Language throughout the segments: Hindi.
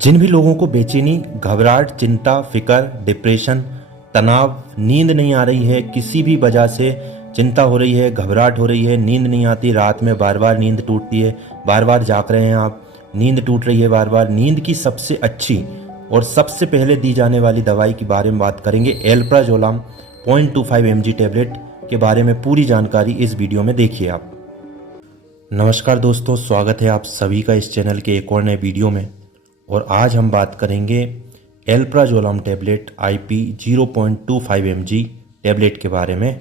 जिन भी लोगों को बेचैनी, घबराहट, चिंता, फिक्र, डिप्रेशन, तनाव, नींद नहीं आ रही है, किसी भी वजह से चिंता हो रही है, घबराहट हो रही है, नींद नहीं आती, रात में बार बार नींद टूटती है, बार बार जाग रहे हैं आप, नींद टूट रही है बार बार, नींद की सबसे अच्छी और सबसे पहले दी जाने वाली दवाई के बारे में बात करेंगे। एल्प्राजोलम 0.25 mg टैबलेट के बारे में पूरी जानकारी इस वीडियो में देखिए आप। नमस्कार दोस्तों, स्वागत है आप सभी का इस चैनल के एक और नए वीडियो में। और आज हम बात करेंगे alprazolam tablet IP 0.25 mg tablet के बारे में।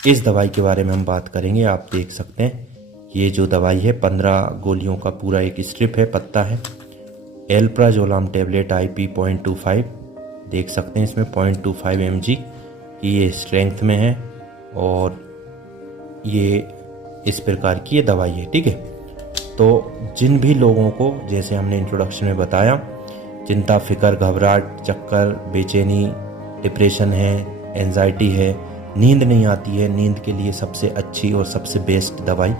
इस दवाई के बारे में हम बात करेंगे। आप देख सकते हैं ये जो दवाई है 15 गोलियों का पूरा एक स्ट्रिप है, पत्ता है। एल्प्राजोलम टैबलेट IP 0.25 देख सकते हैं, इसमें 0.25 mg की ये स्ट्रेंथ में है और ये इस प्रकार की ये दवाई है, ठीक है। तो जिन भी लोगों को, जैसे हमने इंट्रोडक्शन में बताया, चिंता, फिक्र, घबराहट, चक्कर, बेचैनी, डिप्रेशन है, एंजाइटी है, नींद नहीं आती है, नींद के लिए सबसे अच्छी और सबसे बेस्ट दवाई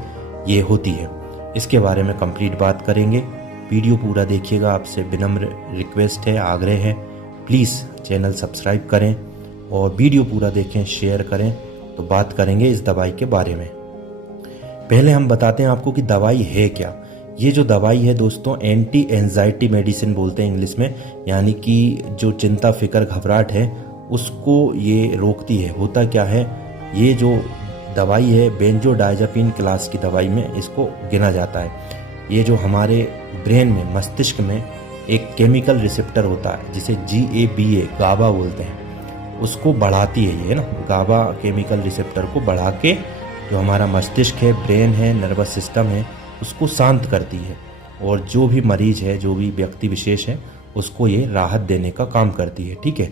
ये होती है। इसके बारे में कंप्लीट बात करेंगे। वीडियो पूरा देखिएगा, आपसे विनम्र रिक्वेस्ट है, आग्रह है, प्लीज़ चैनल सब्सक्राइब करें और वीडियो पूरा देखें, शेयर करें। तो बात करेंगे इस दवाई के बारे में। पहले हम बताते हैं आपको कि दवाई है क्या। ये जो दवाई है दोस्तों, एंटी एंजाइटी मेडिसिन बोलते हैं इंग्लिश में, यानी कि जो चिंता, फिक्र, घबराहट है उसको ये रोकती है। होता क्या है, ये जो दवाई है बेंजोडाइज़ेपिन क्लास की दवाई में इसको गिना जाता है। ये जो हमारे ब्रेन में, मस्तिष्क में एक केमिकल रिसेप्टर होता है जिसे GABA गाबा बोलते हैं, उसको बढ़ाती है ये ना। गाबा केमिकल रिसेप्टर को बढ़ा के जो हमारा मस्तिष्क है, ब्रेन है, नर्वस सिस्टम है, उसको शांत करती है। और जो भी मरीज है, जो भी व्यक्ति विशेष है, उसको ये राहत देने का काम करती है, ठीक है।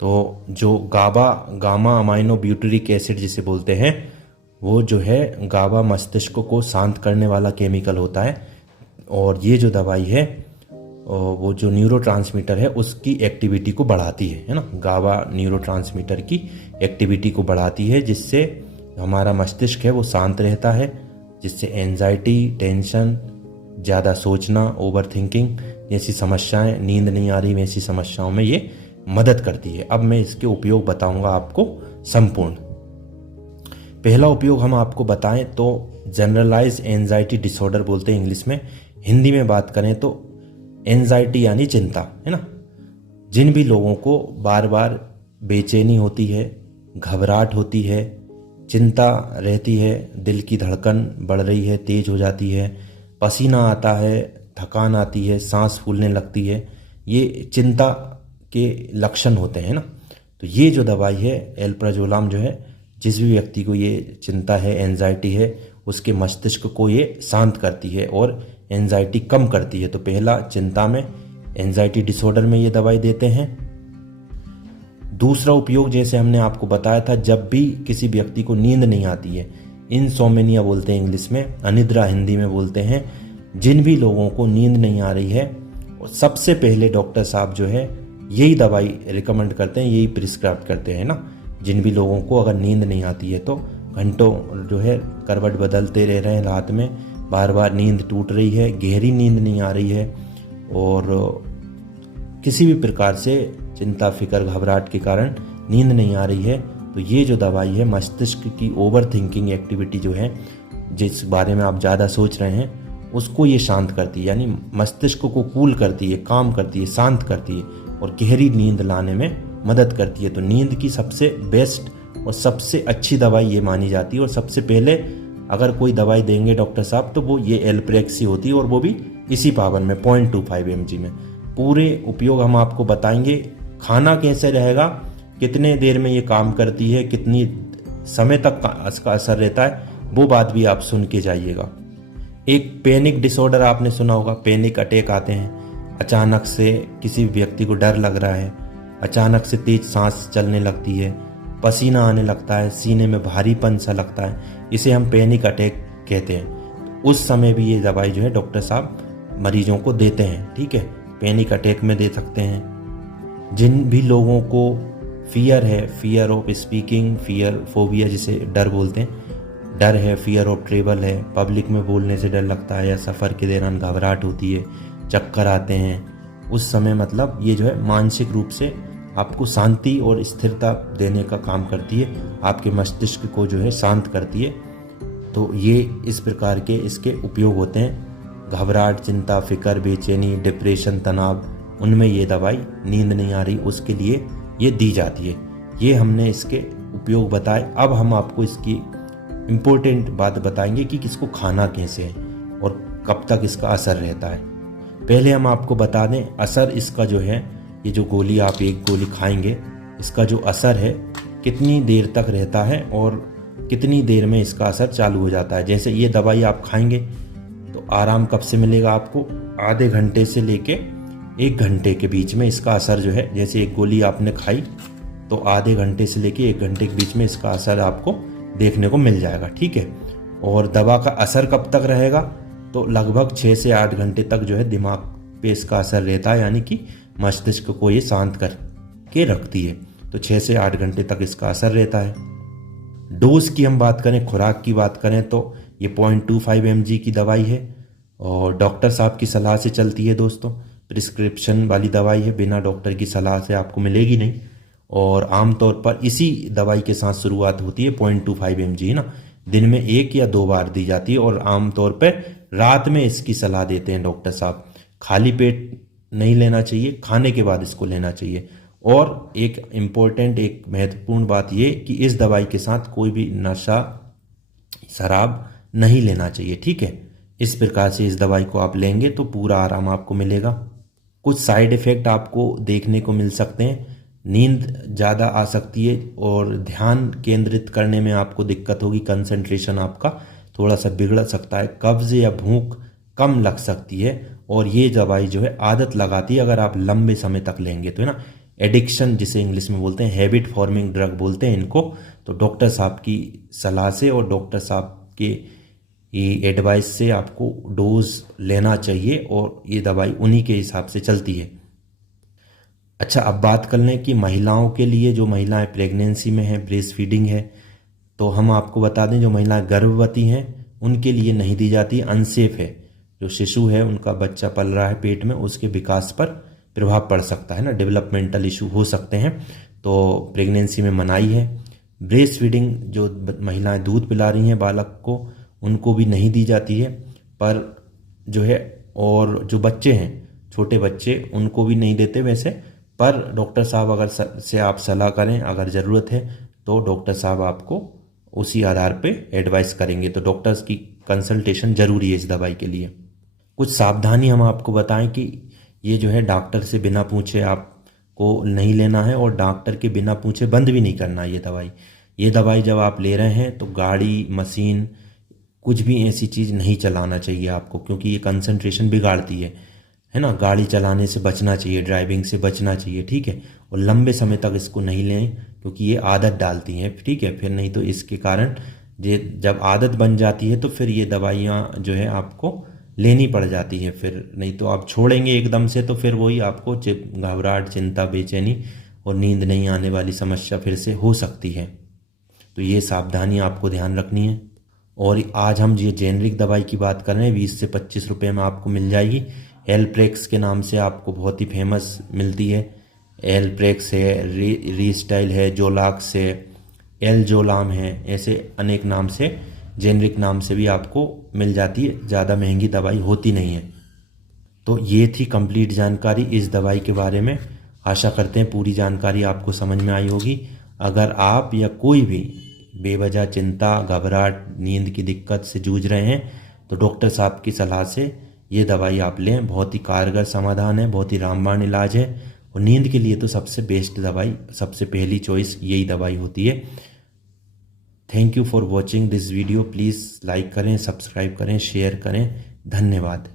तो जो गामा अमाइनो ब्यूटेरिक एसिड जिसे बोलते हैं, वो जो है गाबा मस्तिष्क को शांत करने वाला केमिकल होता है। और ये जो दवाई है वो जो न्यूरोट्रांसमीटर है उसकी एक्टिविटी को बढ़ाती है ना। गाबा न्यूरोट्रांसमीटर की एक्टिविटी को बढ़ाती है, जिससे हमारा मस्तिष्क है वो शांत रहता है, जिससे एंजाइटी, टेंशन, ज़्यादा सोचना, ओवर थिंकिंग जैसी समस्याएं, नींद नहीं आ रही वैसी समस्याओं में ये मदद करती है। अब मैं इसके उपयोग बताऊंगा आपको संपूर्ण। पहला उपयोग हम आपको बताएं तो जनरलाइज एंजाइटी डिसऑर्डर बोलते हैं इंग्लिश में। हिंदी में बात करें तो एंजाइटी यानी चिंता, है ना। जिन भी लोगों को बार बार बेचैनी होती है, घबराहट होती है, चिंता रहती है, दिल की धड़कन बढ़ रही है, तेज हो जाती है, पसीना आता है, थकान आती है, सांस फूलने लगती है, ये चिंता के लक्षण होते हैं ना। तो ये जो दवाई है एल्प्राजोलम जो है, जिस भी व्यक्ति को ये चिंता है, एंजाइटी है, उसके मस्तिष्क को ये शांत करती है और एंजाइटी कम करती है। तो पहला, चिंता में, एंजाइटी डिसऑर्डर में ये दवाई देते हैं। दूसरा उपयोग, जैसे हमने आपको बताया था, जब भी किसी व्यक्ति को नींद नहीं आती है, इनसोम्निया बोलते हैं इंग्लिश में, अनिद्रा हिंदी में बोलते हैं। जिन भी लोगों को नींद नहीं आ रही है, सबसे पहले डॉक्टर साहब जो है यही दवाई रिकमेंड करते हैं, यही प्रिस्क्राइब करते हैं ना। जिन भी लोगों को अगर नींद नहीं आती है तो घंटों जो है करवट बदलते रह रहे हैं, रात में बार बार नींद टूट रही है, गहरी नींद नहीं आ रही है और किसी भी प्रकार से चिंता, फिक्र, घबराहट के कारण नींद नहीं आ रही है, तो ये जो दवाई है मस्तिष्क की ओवर थिंकिंग एक्टिविटी जो है, जिस बारे में आप ज़्यादा सोच रहे हैं, उसको ये शांत करती है, यानी मस्तिष्क को कूल करती है, काम करती है, शांत करती है और गहरी नींद लाने में मदद करती है। तो नींद की सबसे बेस्ट और सबसे अच्छी दवाई ये मानी जाती है। और सबसे पहले अगर कोई दवाई देंगे डॉक्टर साहब तो वो ये एल्प्रेक्स ही होती है, और वो भी इसी पावर में 0.25 mg में। पूरे उपयोग हम आपको बताएंगे। खाना कैसे रहेगा, कितने देर में ये काम करती है, कितनी समय तक इसका असर रहता है, वो बात भी आप सुन के जाइएगा। एक पैनिक डिसऑर्डर आपने सुना होगा, पैनिक अटैक आते हैं। अचानक से किसी व्यक्ति को डर लग रहा है, अचानक से तेज सांस चलने लगती है, पसीना आने लगता है, सीने में भारीपन सा लगता है, इसे हम पैनिक अटैक कहते हैं। उस समय भी ये दवाई जो है डॉक्टर साहब मरीजों को देते हैं, ठीक है। पैनिक अटैक में दे सकते हैं। जिन भी लोगों को फियर है, fear of speaking, fear phobia जिसे डर बोलते हैं, डर है, फियर ऑफ ट्रेवल है, पब्लिक में बोलने से डर लगता है या सफ़र के दौरान घबराहट होती है, चक्कर आते हैं, उस समय मतलब ये जो है मानसिक रूप से आपको शांति और स्थिरता देने का काम करती है, आपके मस्तिष्क को जो है शांत करती है। तो ये इस प्रकार के इसके उपयोग होते हैं। घबराहट, चिंता, फिक्र, बेचैनी, डिप्रेशन, तनाव, उनमें ये दवाई, नींद नहीं आ रही उसके लिए ये दी जाती है। ये हमने इसके उपयोग बताए। अब हम आपको इसकी इम्पोर्टेंट बात बताएंगे कि इसको खाना कैसे है और कब तक इसका असर रहता है। पहले हम आपको बता दें असर इसका जो है, ये जो गोली आप एक गोली खाएंगे, इसका जो असर है कितनी देर तक रहता है और कितनी देर में इसका असर चालू हो जाता है। जैसे ये दवाई आप खाएंगे तो आराम कब से मिलेगा आपको, आधे घंटे से लेके 1 घंटे के बीच में इसका असर जो है, जैसे एक गोली आपने खाई तो आधे घंटे से लेके 1 घंटे के बीच में इसका असर आपको देखने को मिल जाएगा, ठीक है। और दवा का असर कब तक रहेगा, तो लगभग 6 से 8 घंटे तक जो है दिमाग पे इसका असर रहता है, यानी कि मस्तिष्क को ये शांत करके रखती है। तो 6 से 8 घंटे तक इसका असर रहता है। डोज की हम बात करें, खुराक की बात करें तो ये 0.25 mg की दवाई है और डॉक्टर साहब की सलाह से चलती है दोस्तों। प्रिस्क्रिप्शन वाली दवाई है, बिना डॉक्टर की सलाह से आपको मिलेगी नहीं। और आमतौर पर इसी दवाई के साथ शुरुआत होती है, 0.25 mg है ना, दिन में 1 या 2 बार दी जाती है और आमतौर पर रात में इसकी सलाह देते हैं डॉक्टर साहब। खाली पेट नहीं लेना चाहिए, खाने के बाद इसको लेना चाहिए। और एक इम्पोर्टेंट, एक महत्वपूर्ण बात ये कि इस दवाई के साथ कोई भी नशा, शराब नहीं लेना चाहिए, ठीक है। इस प्रकार से इस दवाई को आप लेंगे तो पूरा आराम आपको मिलेगा। कुछ साइड इफ़ेक्ट आपको देखने को मिल सकते हैं। नींद ज़्यादा आ सकती है और ध्यान केंद्रित करने में आपको दिक्कत होगी, कंसंट्रेशन आपका थोड़ा सा बिगड़ सकता है, कब्ज़ या भूख कम लग सकती है। और ये दवाई जो है आदत लगाती है अगर आप लंबे समय तक लेंगे तो, है ना। एडिक्शन जिसे इंग्लिश में बोलते हैं, हैबिट फॉर्मिंग ड्रग बोलते हैं इनको। तो डॉक्टर साहब की सलाह से और डॉक्टर साहब के एडवाइस से आपको डोज लेना चाहिए और ये दवाई उन्हीं के हिसाब से चलती है। अच्छा, अब बात कर लें कि महिलाओं के लिए, जो महिलाएं प्रेगनेंसी में हैं, ब्रेस्ट फीडिंग है, तो हम आपको बता दें जो महिलाएं गर्भवती हैं उनके लिए नहीं दी जाती, अनसेफ है। जो शिशु है, उनका बच्चा पल रहा है पेट में, उसके विकास पर प्रभाव पड़ सकता है ना, डेवलपमेंटल इशू हो सकते हैं, तो प्रेगनेंसी में मनाही है। ब्रेस्ट फीडिंग, जो महिलाएं दूध पिला रही हैं बालक को, उनको भी नहीं दी जाती है। पर जो है, और जो बच्चे हैं, छोटे बच्चे, उनको भी नहीं देते वैसे। पर डॉक्टर साहब अगर से आप सलाह करें, अगर ज़रूरत है तो डॉक्टर साहब आपको उसी आधार पे एडवाइस करेंगे। तो डॉक्टर्स की कंसल्टेशन ज़रूरी है इस दवाई के लिए। कुछ सावधानी हम आपको बताएं कि ये जो है डॉक्टर से बिना पूछे आपको नहीं लेना है और डॉक्टर के बिना पूछे बंद भी नहीं करना ये दवाई। ये दवाई जब आप ले रहे हैं तो गाड़ी, मशीन, कुछ भी ऐसी चीज़ नहीं चलाना चाहिए आपको, क्योंकि ये कंसंट्रेशन बिगाड़ती है ना। गाड़ी चलाने से बचना चाहिए, ड्राइविंग से बचना चाहिए, ठीक है। और लंबे समय तक इसको नहीं लें क्योंकि ये आदत डालती हैं, ठीक है। फिर नहीं तो इसके कारण जब आदत बन जाती है तो फिर ये दवाइयाँ जो है आपको लेनी पड़ जाती है। फिर नहीं तो आप छोड़ेंगे एकदम से तो फिर वही आपको घबराहट, चिंता, बेचैनी और नींद नहीं आने वाली समस्या फिर से हो सकती है। तो ये सावधानी आपको ध्यान रखनी है। और आज हम ये जेनरिक दवाई की बात कर रहे हैं, 20 से 25 रुपये में आपको मिल जाएगी। एलप्रेक्स के नाम से आपको बहुत ही फेमस मिलती है। एलप्रेक्स है, रीस्टाइल है, जोलाक्स है, एलजोलाम है, ऐसे अनेक नाम से, जेनरिक नाम से भी आपको मिल जाती है। ज़्यादा महंगी दवाई होती नहीं है। तो ये थी कंप्लीट जानकारी इस दवाई के बारे में। आशा करते हैं पूरी जानकारी आपको समझ में आई होगी। अगर आप या कोई भी बेवजह चिंता, घबराहट, नींद की दिक्कत से जूझ रहे हैं तो डॉक्टर साहब की सलाह से ये दवाई आप लें। बहुत ही कारगर समाधान है, बहुत ही रामबाण इलाज है। और नींद के लिए तो सबसे बेस्ट दवाई, सबसे पहली चॉइस यही दवाई होती है। Thank you for watching this video. Please like करें, सब्सक्राइब करें, शेयर करें। धन्यवाद।